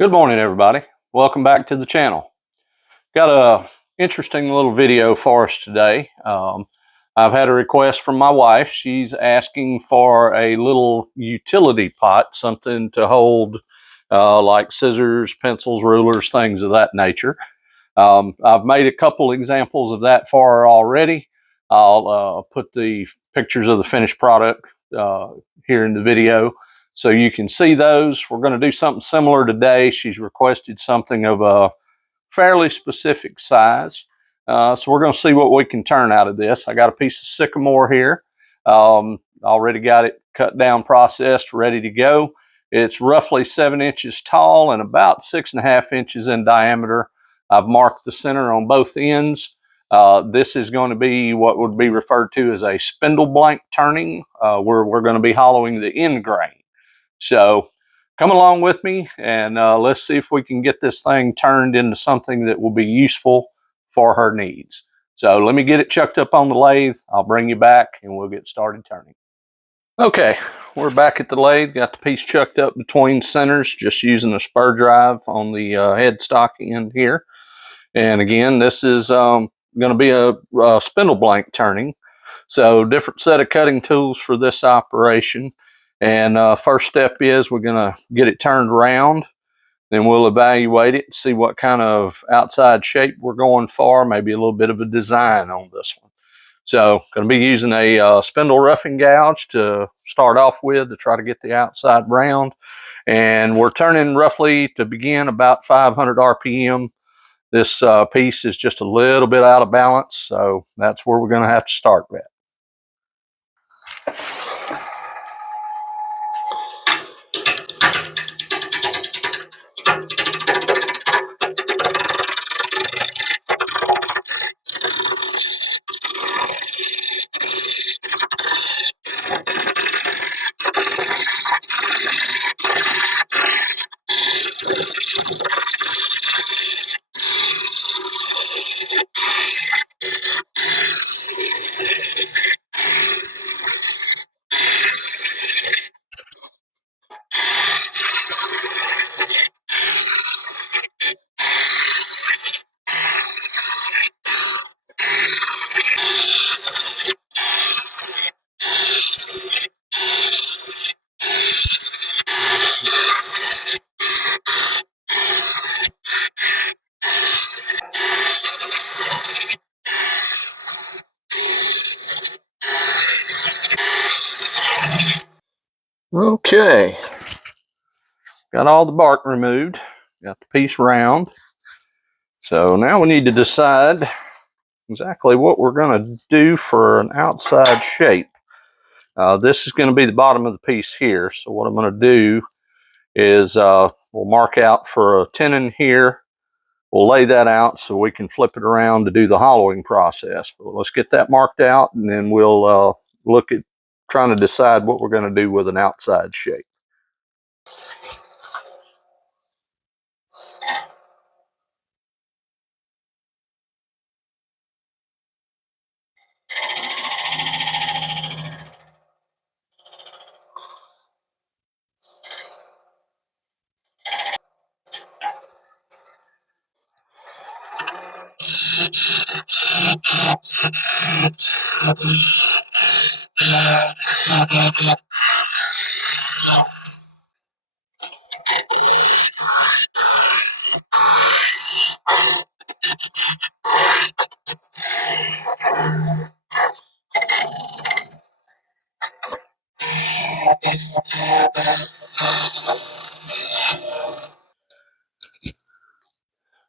Good morning, everybody. Welcome back to the channel. Got a interesting little video for us today. I've had a request from my wife. She's asking for a little utility pot, something to hold like scissors, pencils, rulers, things of that nature. I've made a couple examples of that for her already. I'll put the pictures of the finished product here in the video so you can see those. We're going to do something similar today. She's requested something of a fairly specific size. So we're going to see what we can turn out of this. I got a piece of sycamore here. Already got it cut down, processed, ready to go. It's roughly 7 inches tall and about 6.5 inches in diameter. I've marked the center on both ends. This is going to be what would be referred to as a spindle blank turning, where we're going to be hollowing the end grain. So come along with me and let's see if we can get this thing turned into something that will be useful for her needs. So let me get it chucked up on the lathe. I'll bring you back and we'll get started turning. Okay, we're back at the lathe. Got the piece chucked up between centers, just using a spur drive on the headstock end here. And again, this is going to be a spindle blank turning. So different set of cutting tools for this operation. And first step is we're going to get it turned round. Then we'll evaluate it, see what kind of outside shape we're going for, maybe a little bit of a design on this one. So going to be using a spindle roughing gouge to start off with to try to get the outside round. And we're turning roughly to begin about 500 RPM. This piece is just a little bit out of balance, so that's where we're going to have to start with. Okay, got all the bark removed, got the piece round. So now we need to decide exactly what we're going to do for an outside shape. This is going to be the bottom of the piece here. So what I'm going to do is we'll mark out for a tenon here. We'll lay that out so we can flip it around to do the hollowing process. But let's get that marked out and then we'll look at trying to decide what we're going to do with an outside shape.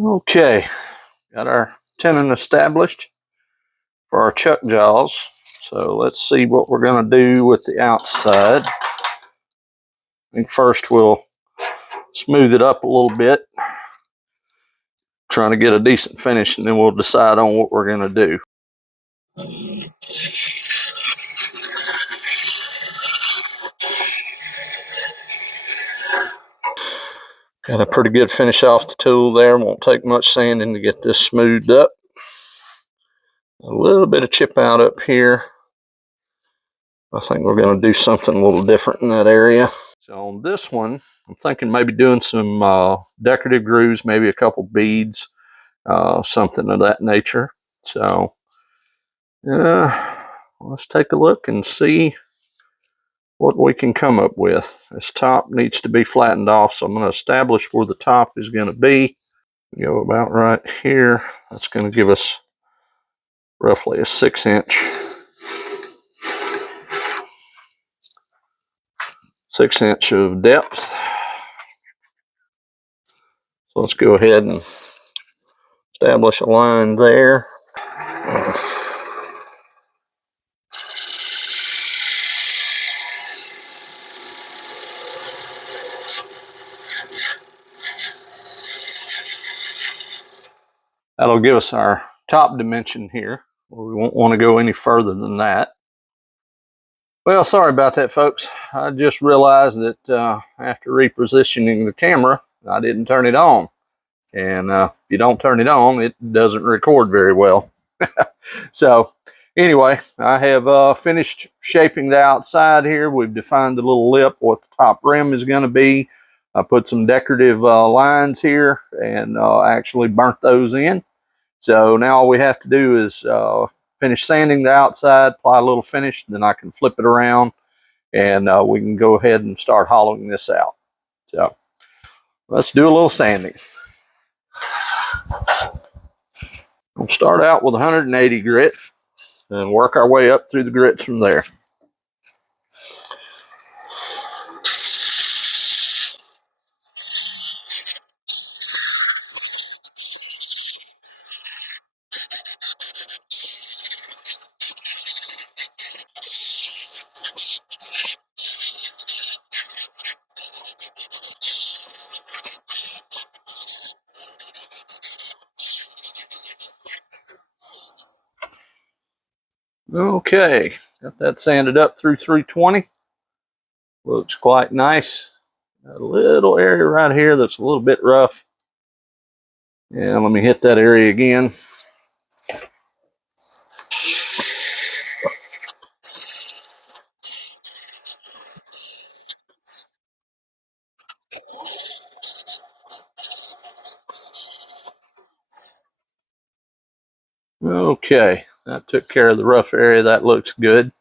Okay, got our tenon established for our chuck jaws. So let's see what we're going to do with the outside. I think first we'll smooth it up a little bit, trying to get a decent finish, and then we'll decide on what we're going to do. Got a pretty good finish off the tool there. Won't take much sanding to get this smoothed up. A little bit of chip out up here. I think we're going to do something a little different in that area. So on this one, I'm thinking maybe doing some decorative grooves, maybe a couple beads, something of that nature. So let's take a look and see what we can come up with. This top needs to be flattened off, so I'm going to establish where the top is going to be. Go about right here. That's going to give us roughly a 6-inch of depth. So let's go ahead and establish a line there. That'll give us our top dimension here. We won't want to go any further than that. Well, sorry about that, folks. I just realized that after repositioning the camera, I didn't turn it on. And if you don't turn it on, it doesn't record very well. So anyway, I have finished shaping the outside here. We've defined the little lip, what the top rim is going to be. I put some decorative lines here and actually burnt those in. So now all we have to do is finish sanding the outside, apply a little finish, then I can flip it around and we can go ahead and start hollowing this out. So let's do a little sanding. We'll start out with 180 grit and work our way up through the grits from there. Okay, got that sanded up through 320. Looks quite nice. Got a little area right here that's a little bit rough. And let me hit that area again. Okay, that took care of the rough area. That looks good.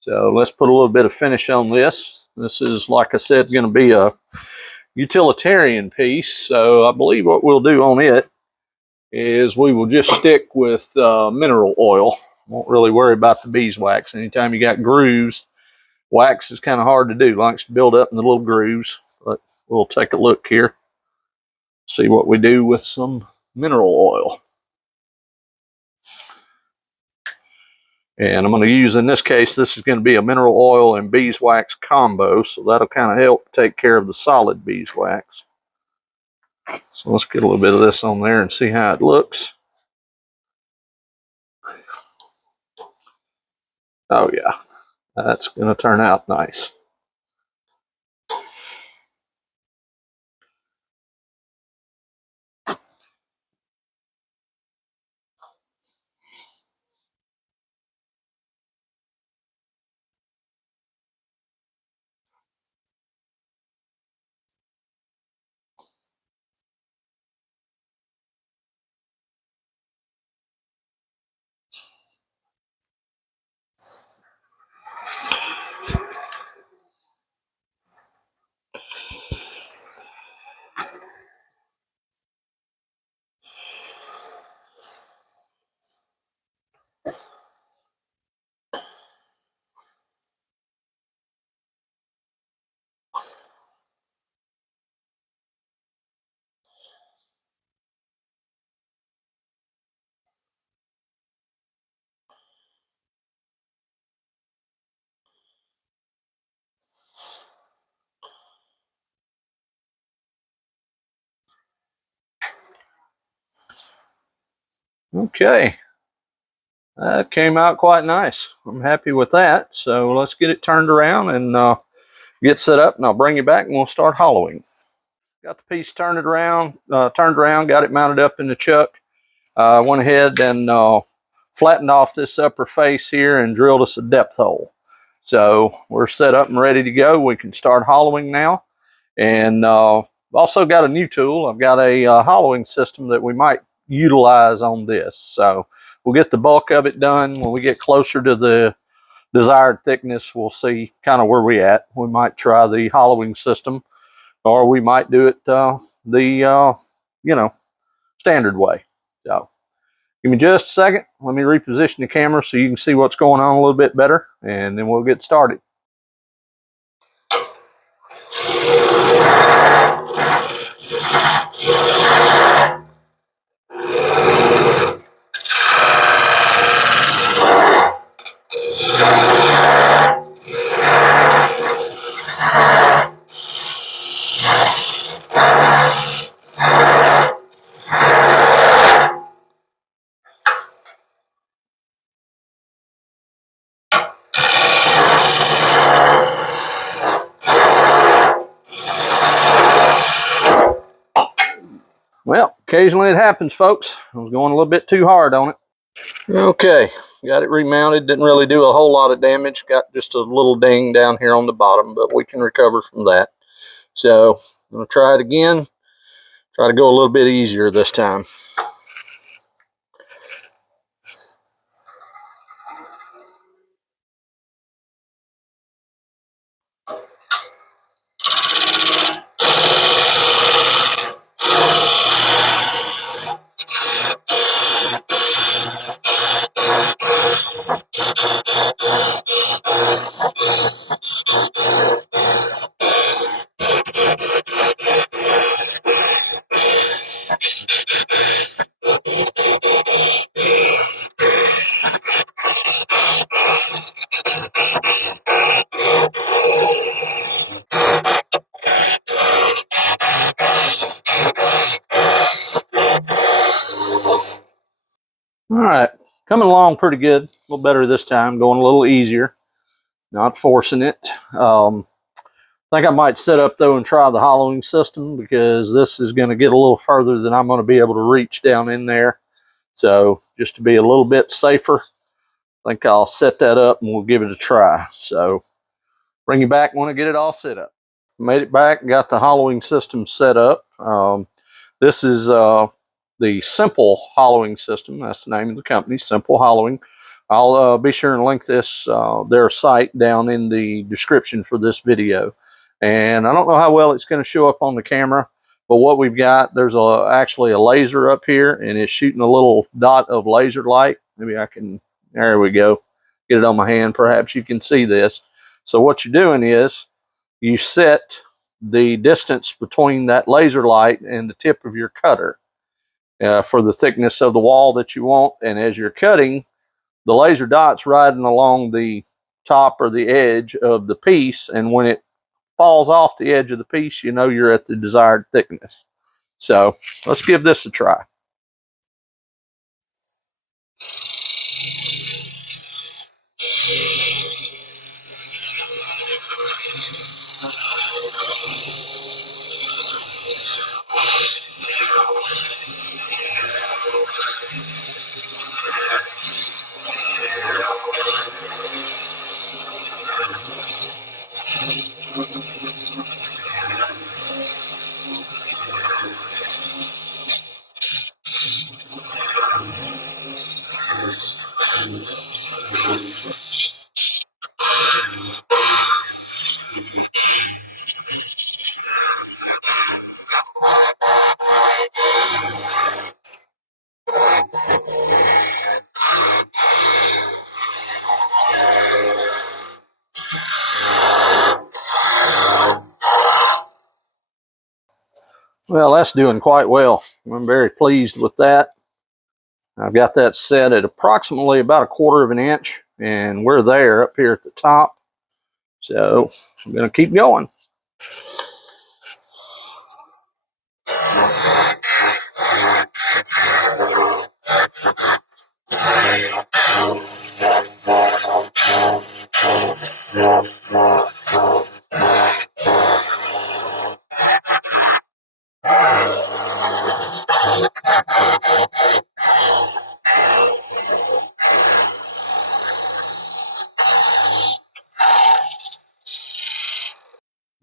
So let's put a little bit of finish on this. This is, like I said, going to be a utilitarian piece. So I believe what we'll do on it is we will just stick with mineral oil. Won't really worry about the beeswax. Anytime you got grooves, wax is kind of hard to do. Likes to build up in the little grooves. But we'll take a look here. See what we do with some mineral oil. And I'm going to use, in this case, this is going to be a mineral oil and beeswax combo. So that'll kind of help take care of the solid beeswax. So let's get a little bit of this on there and see how it looks. Oh yeah, that's going to turn out nice. Okay, that came out quite nice. I'm happy with that. So let's get it turned around and get set up, and I'll bring you back and we'll start hollowing. Got the piece turned around, got it mounted up in the chuck. Went ahead and flattened off this upper face here and drilled us a depth hole. So we're set up and ready to go. We can start hollowing now. And also got a new tool. I've got a hollowing system that we might utilize on this. So we'll get the bulk of it done. When we get closer to the desired thickness, we'll see kind of where we at. We might try the hollowing system, or we might do it the standard way. So give me just a second. Let me reposition the camera so you can see what's going on a little bit better, and then we'll get started. Well, occasionally it happens, folks. I was going a little bit too hard on it. Okay, got it remounted. Didn't really do a whole lot of damage. Got just a little ding down here on the bottom, but we can recover from that. So I'm going to try it again. Try to go a little bit easier this time. All right, coming along pretty good. A little better this time, going a little easier, not forcing it. I think I might set up though and try the hollowing system, because this is going to get a little further than I'm going to be able to reach down in there. So just to be a little bit safer, I think I'll set that up and we'll give it a try. So bring you back when I get it all set up. Made it back, got the hollowing system set up. This is the Simple Hollowing System. That's the name of the company, Simple Hollowing. I'll be sure and link this their site down in the description for this video. And I don't know how well it's going to show up on the camera, but what we've got, there's actually a laser up here, and it's shooting a little dot of laser light. Maybe I can, there we go, get it on my hand. Perhaps you can see this. So what you're doing is you set the distance between that laser light and the tip of your cutter for the thickness of the wall that you want. And as you're cutting, the laser dot's riding along the top or the edge of the piece, and when it falls off the edge of the piece, you know you're at the desired thickness. So let's give this a try. Well, that's doing quite well. I'm very pleased with that. I've got that set at approximately about 1/4 of an inch, and we're there up here at the top. So I'm going to keep going.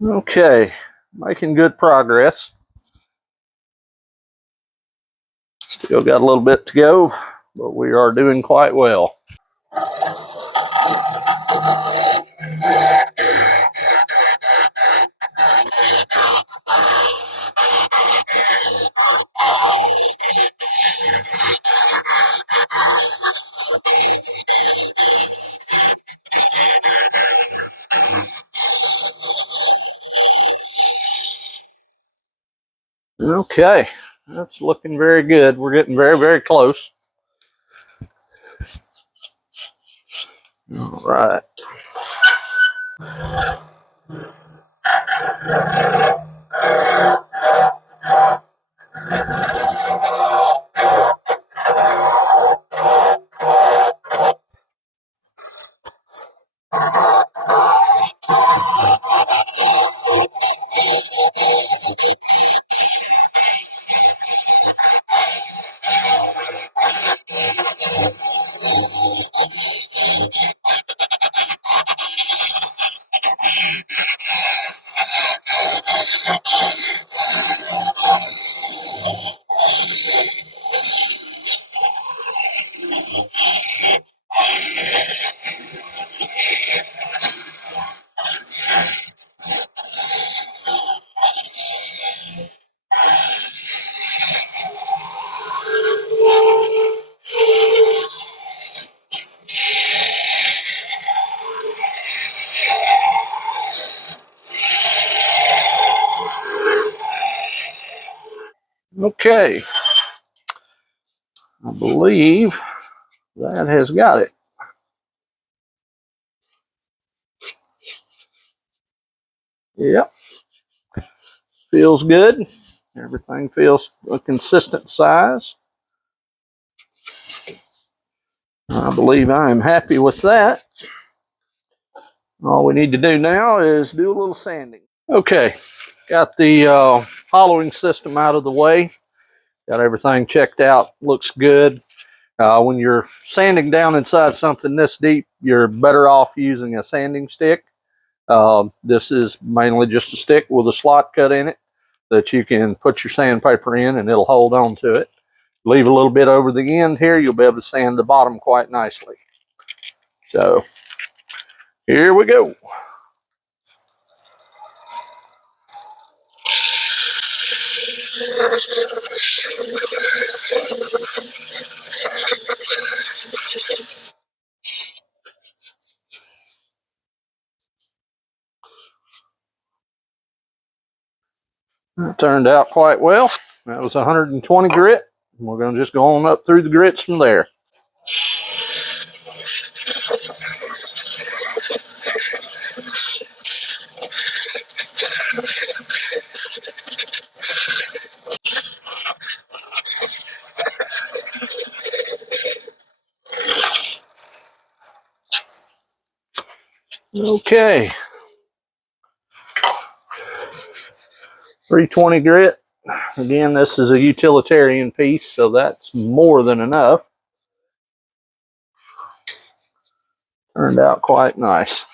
Okay, making good progress. Still got a little bit to go, but we are doing quite well. Okay, that's looking very good. We're getting very, very close. All right. Okay, I believe that has got it. Yep, feels good. Everything feels a consistent size. I believe I am happy with that. All we need to do now is do a little sanding. Okay, got the hollowing system out of the way. Got everything checked out. Looks good. When you're sanding down inside something this deep, you're better off using a sanding stick. This is mainly just a stick with a slot cut in it that you can put your sandpaper in and it'll hold on to it. Leave a little bit over the end here, you'll be able to sand the bottom quite nicely. So here we go. It turned out quite well. That was 120 grit. We're going to just go on up through the grits from there. Okay. 320 grit. Again, this is a utilitarian piece, so that's more than enough. Turned out quite nice.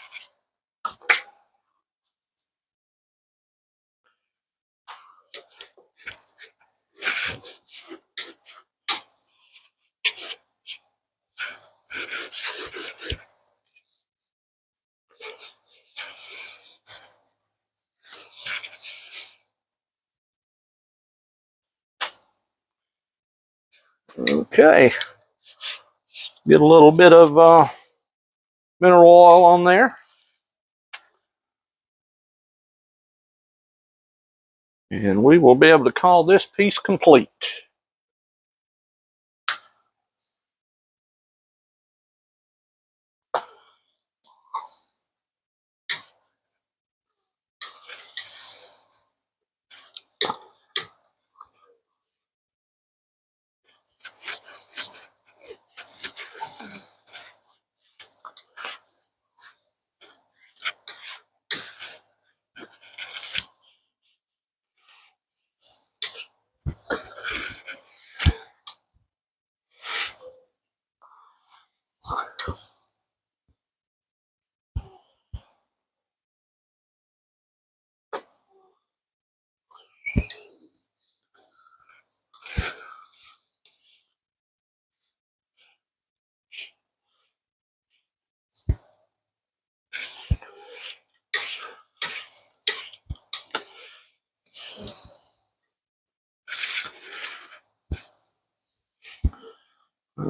Okay. Get a little bit of mineral oil on there. And we will be able to call this piece complete.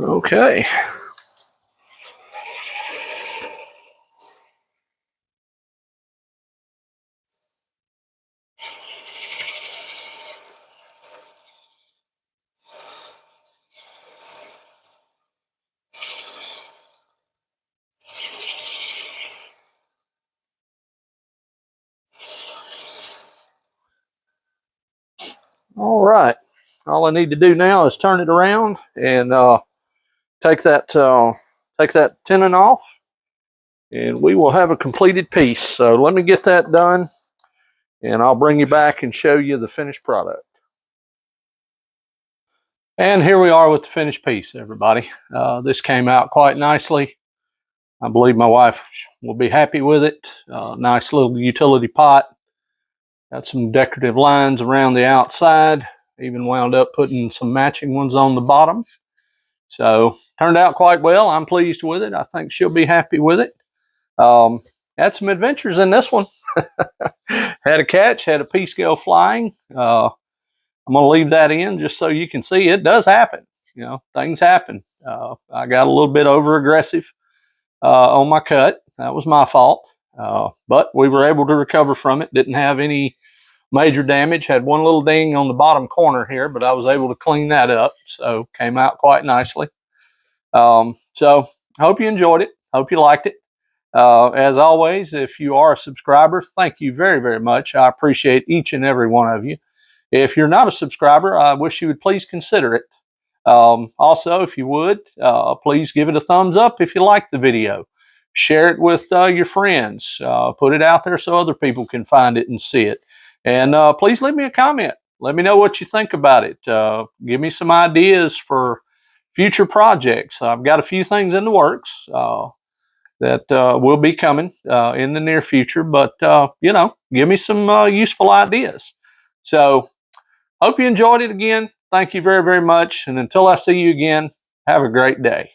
Okay. All right. All I need to do now is turn it around and take that tenon off, and we will have a completed piece. So let me get that done, and I'll bring you back and show you the finished product. And here we are with the finished piece, everybody. This came out quite nicely. I believe my wife will be happy with it. Nice little utility pot. Got some decorative lines around the outside. Even wound up putting some matching ones on the bottom. So turned out quite well. I'm pleased with it. I think she'll be happy with it. Had some adventures in this one. Had a catch, had a piece go flying. I'm going to leave that in just so you can see it does happen. You know, things happen. I got a little bit over aggressive on my cut. That was my fault. But we were able to recover from it. Didn't have any major damage. Had one little ding on the bottom corner here, but I was able to clean that up. So came out quite nicely. So hope you enjoyed it. Hope you liked it. As always, if you are a subscriber, thank you very, very much. I appreciate each and every one of you. If you're not a subscriber, I wish you would please consider it. Also, if you would, please give it a thumbs up if you like the video. Share it with your friends. Put it out there so other people can find it and see it. And please leave me a comment. Let me know what you think about it. Give me some ideas for future projects. I've got a few things in the works that will be coming in the near future, but you know, give me some useful ideas. So hope you enjoyed it again. Thank you very, very much. And until I see you again, have a great day.